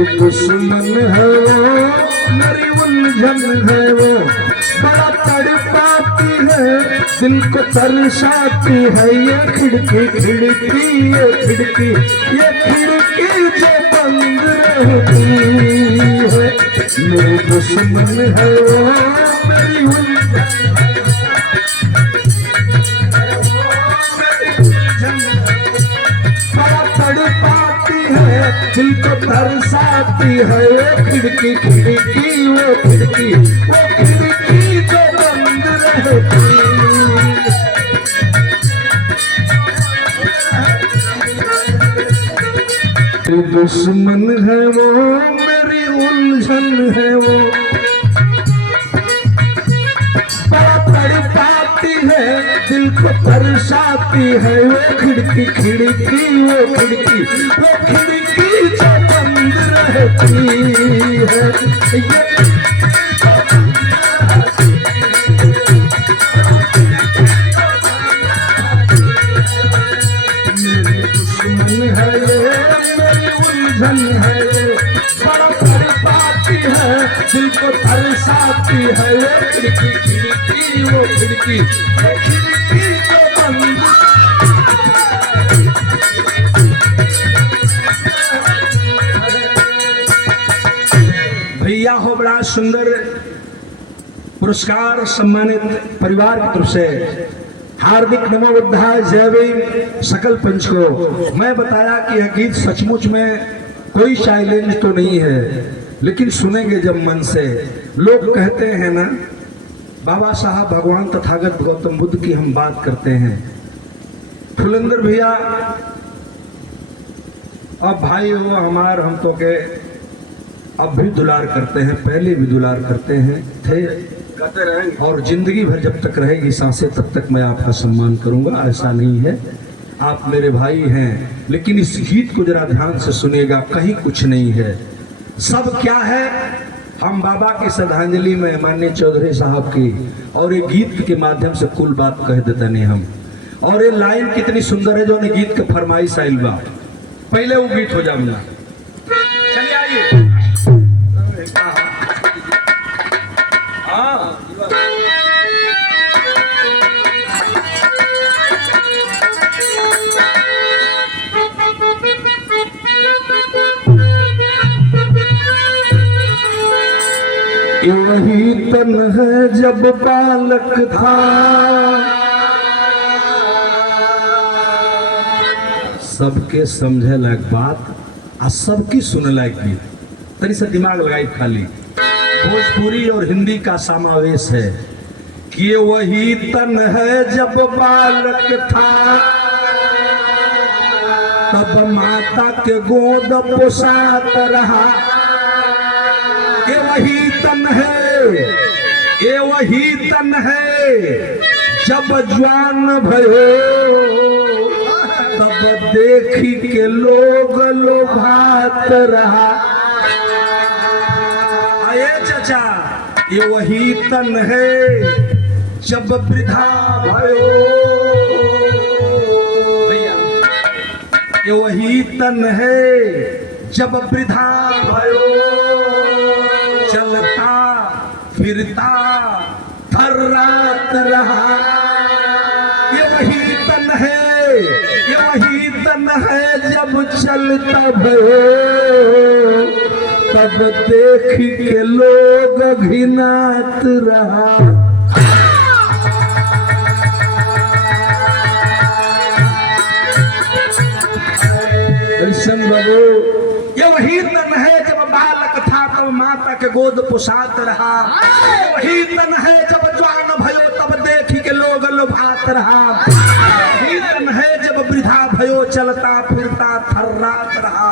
मेरी दुश्मन है वो, मेरी उलझन है वो, बड़ा तड़पाती है, दिल को तरसाती है। ये खिड़की खिड़की ये खिड़की, ये खिड़की जो बंद रहती है। मेरी दुश्मन है वो, मेरी उलझन तड़पाती है, दिल को तरसाती है। वो खिड़की खिड़की वो खिड़की, वो खिड़की जो बंद रहती। मेरी दुश्मन है वो, मेरी उलझन है वो, बड़ा तड़पाती है, दिल को तरसाती है। वो खिड़की खिड़की वो खिड़की, वो खिड़की जो बंद रहती है। मेरी दुश्मन है ये, मेरी उलझन है ये, बड़ा तड़पाती है, दिल को तरसाती है। वो खिड़की खिड़की वो खिड़की, वो खिड़की जो बंद। भैया हो बड़ा सुंदर पुरस्कार सम्मानित परिवार की तरफ से हार्दिक नमो बुद्धाय जय भीम सकल पंच को। मैं बताया कि यह गीत सचमुच में कोई चैलेंज तो नहीं है, लेकिन सुनेंगे जब मन से। लोग कहते हैं ना, बाबा साहब भगवान तथागत गौतम बुद्ध की हम बात करते हैं। फुलंदर भैया अब भाई हो हमार, हम तो के अब भी दुलार करते हैं, पहले भी दुलार करते हैं, थे करते रहेंगे, और जिंदगी भर जब तक रहेगी सांसें तब तक मैं आपका सम्मान करूंगा। ऐसा नहीं है, आप मेरे भाई हैं, लेकिन इस गीत को जरा ध्यान से सुनिएगा। कहीं कुछ नहीं है, सब क्या है। हम बाबा की श्रद्धांजलि में माननीय चौधरी साहब की, और ये गीत के माध्यम से कुल बात कह देते नहीं हम। और ये लाइन कितनी सुंदर है जो गीत के फरमाइश आइल बा। पहले वो गीत हो जाऊंगा, चलिए आइए। वही तन है जब बालक था, सबके समझे लायक बात आ सबकी सुने लायक गीत। तनी से दिमाग लगाई खाली। भोजपुरी और हिंदी का समावेश है कि ये वही तन है जब बालक था, तब माता के गोद पोसात रहा। ये वही तन है, ये वही तन है जब जवान भयो, तब देखी के लोग लोभात रहा। आए चाचा, ये वही तन है जब वृद्धा भयो। भैया, ये वही तन है जब वृद्धा भयो, चलता फिरता थर्रात रहा। ये वही तन है, ये वही तन है जब चलता भयो, तब देख के लोग घिनात रहा। कृष्ण बाबू, ये वही तन है जब बालक था तब माता के गोद पोसात रहा। वही तन है जब जवान भयो तब देखी के लोग लोभात रहा। वही तन है जब वृद्धा भयो चलता फिरता थर्रात रहा।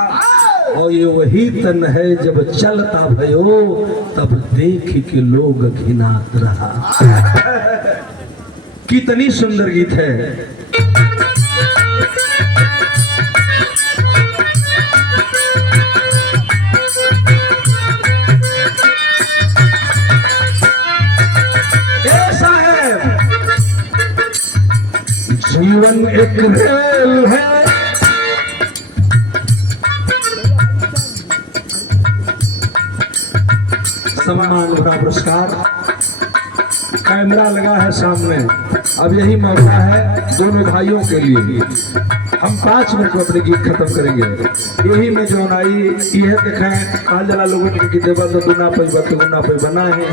और ये वही तन है जब चलता भयो तब देखी के लोग घिनात रहा। कितनी सुंदर गीत है। जीवन एक रेल है, सम्मान भरा पुरस्कार। कैमरा लगा है सामने, अब यही मौका है दोनों भाइयों के लिए। हम 5 मिनट में अपने गीत खत्म करेंगे। यही में जो आई यह देखें कहा जला लोगों ने कि देवा तो गुना पे बना है।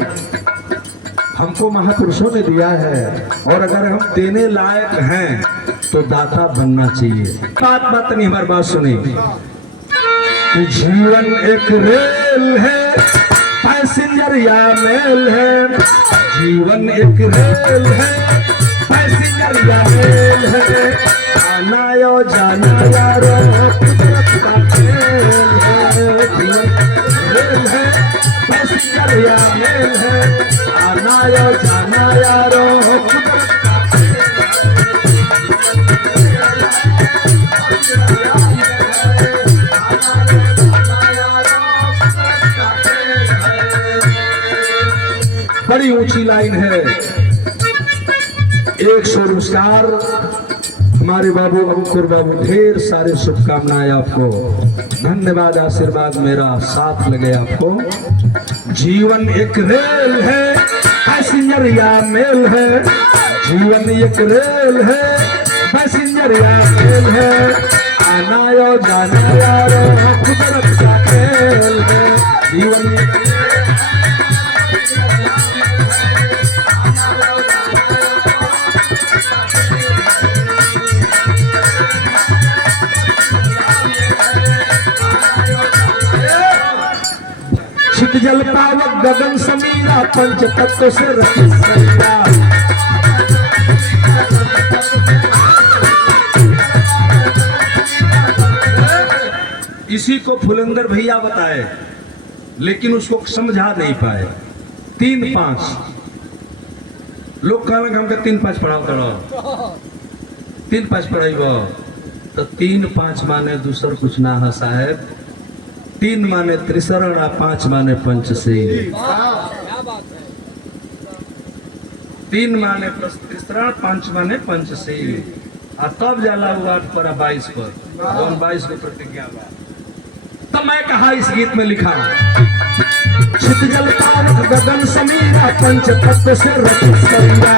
हमको महापुरुषों ने दिया है और अगर हम देने लायक हैं तो दाता बनना चाहिए। बात नहीं, हमारी बात सुनी। जीवन एक रेल है, पैसेंजर या मेल है। जीवन एक रेल है, पैसेंजर या मेल है। आना यो जाना यारो कुदरत का खेल है। जीवन रेल है, पैसेंजर या मेल है। आना यो जाना यारो कुदरत का बड़ी ऊंची लाइन है। 100 नमस्कार हमारे बाबू अंकुर बाबू, ढेर सारे शुभकामनाएं आपको, धन्यवाद, आशीर्वाद मेरा साथ लगे आपको। जीवन एक रेल है, पैसेंजर या मेल है। जीवन एक रेल है, पैसेंजर या मेल है। आना यो जाना यारो कुदरत का खेल है। जीवन छित जल पावक गगन समीरा, पंच तत्व से रचित सरिया। इसी को फुलंदर भैया बताए लेकिन उसको समझा नहीं पाए। 3-5 लोग कहना हमके 3-5 पढ़ाओ 3-5 पढ़ाइबो तो 3-5 माने दूसर कुछ ना है साहेब। 3 माने त्रिशरण, 5 माने पंचशील। 3 माने त्रिशरण, 5 माने पंचशील। तब जाला 8 पर 22 पर 22 को प्रतिज्ञा बा। तो मैं कहा इस गीत में लिखा, छित जल पावक गगन समीरा, पंच तत्व से रचित सरिया।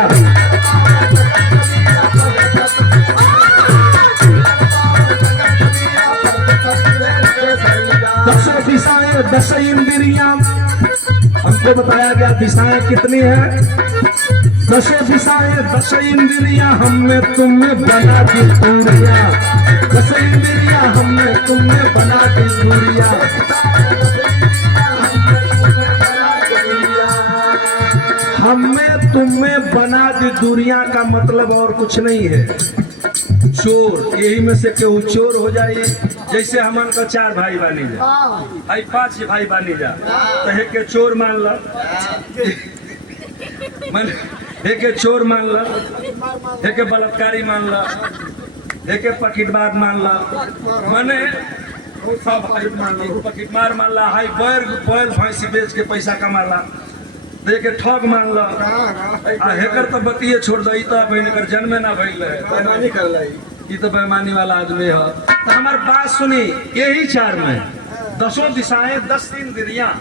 दसों दिशाएं 10 इंद्रियां, हमको बताया गया दिशाएं कितनी है। 10 दिशाएं 10 इंद्रियां, हमने तुमने बना दी दूरियां। 10 इंद्रियां हमने तुमने बना दी दूरियां। हमें तुम्हें बना दी दूरियां का मतलब और कुछ नहीं है। चोर, यही में से केहू चोर हो जाए। जैसे हमन का 4 भाई बानी जा, आई 5 भाई बानी जा, तो हे के चोर मान ला, हे के चोर मान ला, हे के बलात्कारी मान ला, हे के पकीटबाज मान ला, मने सब भाई मान ला, पकीटमार मान ला, हाई बैर भैंसी बेच के पैसा कमा ला, देखे ठग मान ला। हेकर तो बतिये छोड़ दई, तो बहन जन्मे ना भइल है, बेईमानी कर लाई। ये तो बेईमानी वाला आदमी है। तो हमारी बात सुनी, यही 4 में 10 दिशाएं 10 इंद्रियां,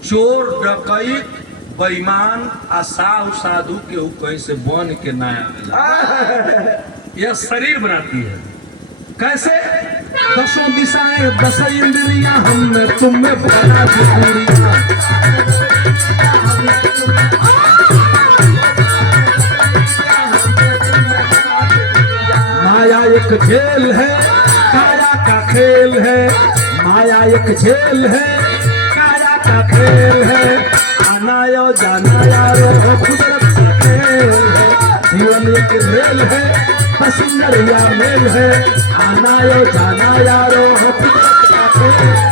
चोर, डकैत, बेईमान, साहु साधु के कहीं से बन के ना आवेला। यह शरीर बनाती है। कैसे? 10 दिशाएं 10 इंद्रियां, हमने तुम्हें बना दी दूरियां। माया एक झेल है, काया का खेल है। माया एक झेल है, काया का खेल है। आना यो जाना यारो कुदरत का खेल है। जीवन एक रेल है, पैसेंजर या मेल है। आना यो जाना यारो कुदरत का खेल है।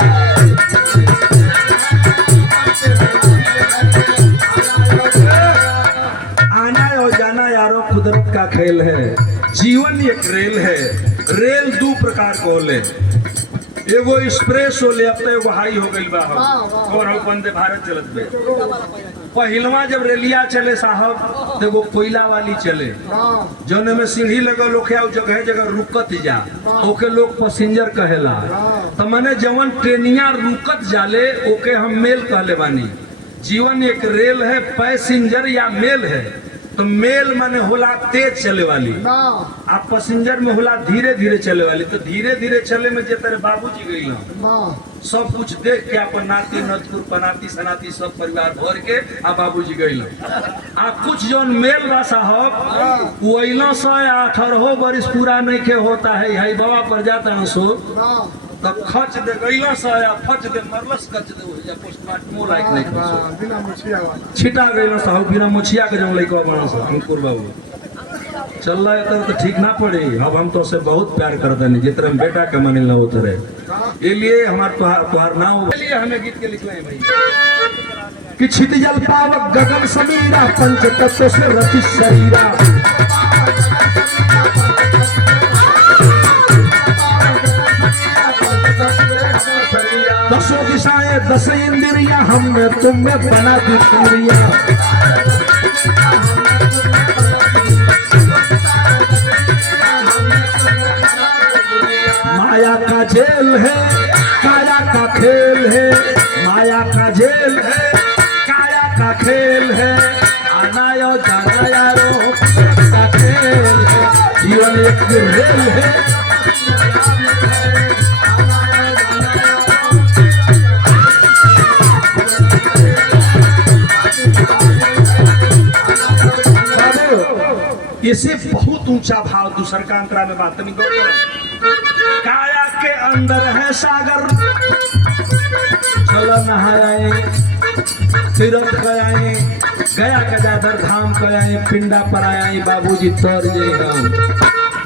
कुदरत का खेल है। जीवन एक रेल है। रेल 2 प्रकार को होले, एगो एक्सप्रेस होले, अब तो एगो हाई हो गई बा और हम वंदे भारत चलत बे। पहिलवा जब रेलिया चले साहब तो एगो कोयला वाली चले, जौन में सीढ़ी लगल होखे, जगह जगह रुकत जा, ओके लोग पैसेंजर कहेला। तो माने जवन ट्रेनिया रुकत जाले ओके हम मेल कहले बानी। जीवन एक रेल है, पैसेंजर या मेल है। तो मेल माने होला तेज चले वाली, आप पैसेंजर में होला धीरे धीरे चले वाली। तो धीरे धीरे चले में जे तेरे बाबूजी गई सब कुछ देख के अपन नाती नतुर पनाती सनाती सब परिवार भर के आ बाबूजी गई आ कुछ जौन मेल वासा हो वैला 118 बरिस पूरा नहीं के होता है यही बाबा पर जाता न सो तब खच दे गईला सा या फच दे मरलस कच दे हो जा पोस्टमार्टम लायक नहीं कर बिना मुछिया वाला छिटा गईला सा हो बिना मुछिया के जम लइका बना सा अंकुर बाबू चल रहा है तो ठीक ना पड़े। अब हम तो से बहुत प्यार करते नहीं जितना हम बेटा के मानिल ना होते रहे इसलिए हमार तुहार नाम इसलिए हमें गीत के लिखले हैं भाई कि छित जल पावक गगन समीरा पंच तत्व से रति शरीरा दसों दिशाएं 10 इंद्रिया हमने तुम्हें बना दी पूरिया माया का जेल है काया का खेल है माया का जेल है काया का खेल है आना यो जाना यारो का खेल है जीवन एक रेल है इसे बहुत ऊंचा भाव दूसर का अंतरा में बात नहीं करो। काया के अंदर है सागर चलो नहाए तीर्थ कराए गया गजाधर धाम कराए पिंडा पर आए बाबूजी तोड़ जाएगा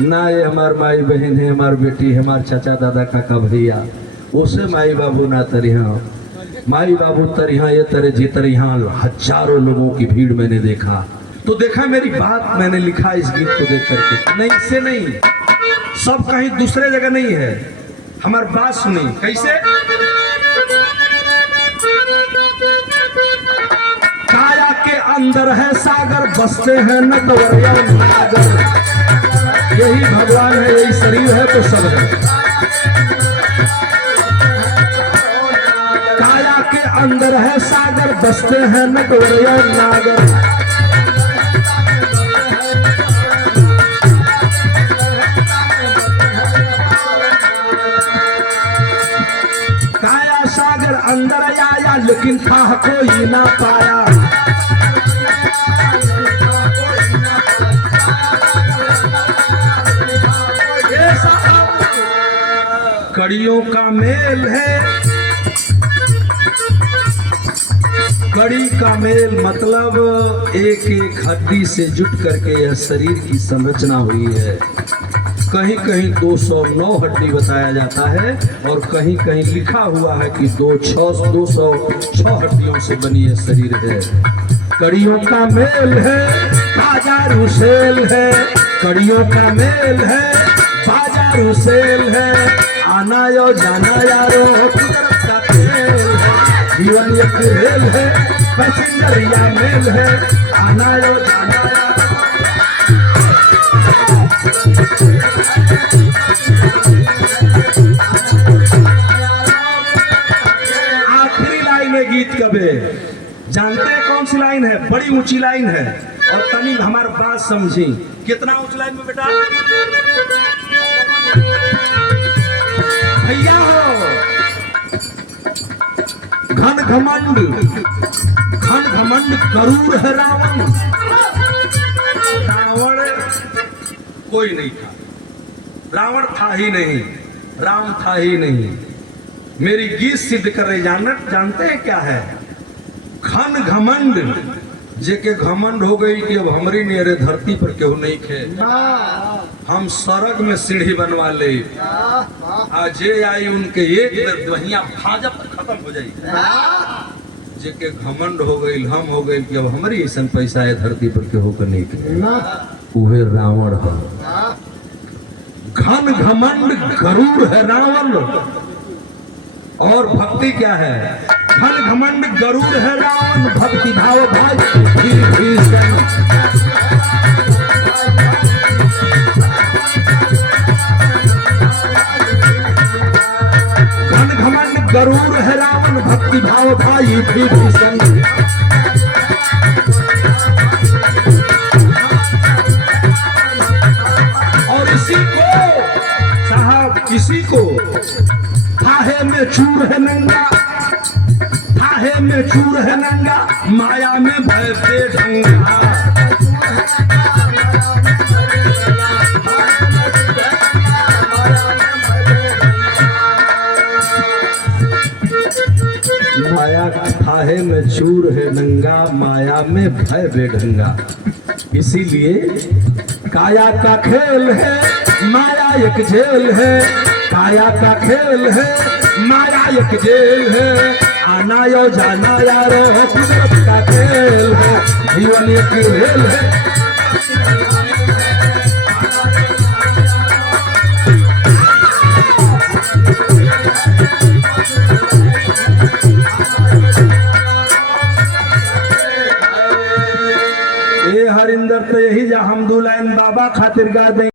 ना ये हमार माई बहन है हमार बेटी है हमार चाचा दादा काका भैया उसे माई बाबू ना तरिहा माई बाबू तरिहा ये तरह जी तरिहा हजारों लोगों की भीड़ मैंने देखा तो देखा मेरी बात मैंने लिखा इस गीत को देख करके नहीं इससे नहीं सब कहीं दूसरे जगह नहीं है हमारी बात सुनी कैसे काया के अंदर है सागर बसते हैं नटवरिया नागर यही भगवान है यही शरीर है तो सब है काया के अंदर है सागर बसते हैं नटवरिया नागर अंदर आया लेकिन था कोई ना पाया कड़ियों का मेल है कड़ी का मेल मतलब एक एक हड्डी से जुट करके यह शरीर की संरचना हुई है कहीं कहीं 209 हड्डी बताया जाता है और कहीं कहीं लिखा हुआ है कि 206 हड्डियों से बनी यह शरीर है कड़ियों का मेल है बाजारू सेल है कड़ियों का मेल है बाजारू सेल है आना यो जाना यारो कुदरत का खेल है जीवन एक रेल है पैसेंजर या मेल है आना यो जाना आखिरी लाइन है गीत कबे जानते हैं कौन सी लाइन है बड़ी ऊंची लाइन है और तनी हमारी बात समझी कितना ऊंची लाइन में बेटा भैया हो घन घमंड करूर है रावण रावण कोई नहीं था रावण था ही नहीं राम था ही नहीं मेरी गीत सिद्ध कर रहे जानते हैं क्या है घन घमंड जेके घमंड हो गई कि अब हमारी नेरे धरती पर क्यों नहीं खे हम सरग में सीढ़ी बनवा ले जे आई उनके एक वहिया भाजप खत्म हो जाए जेके घमंड हो गई हम हो गई कि अब हमारी ऐसा पैसा है धरती पर क्यों होकर नहीं खे उहे रावण है घन घमंड गरूर है रावण और भक्ति क्या है घन घमंड गरूर है रावण भक्ति भाव भाई घन घमंड गरूर है रावण भक्ति भाव भाई भीषण चूर है नंगा, थाहे में चूर है नंगा, माया में भय बेढंगा। माया थाहे में चूर है नंगा, माया में भय बेढंगा। इसीलिए काया का खेल है, माया एक जेल है। काया का खेल है, माया एक जेल है। आना यो जाना यारो कुदरत का खेल है, जीवन एक रेल है। हरिंदर तो यही जा हम दो लाइन बाबा खातिर गा दें।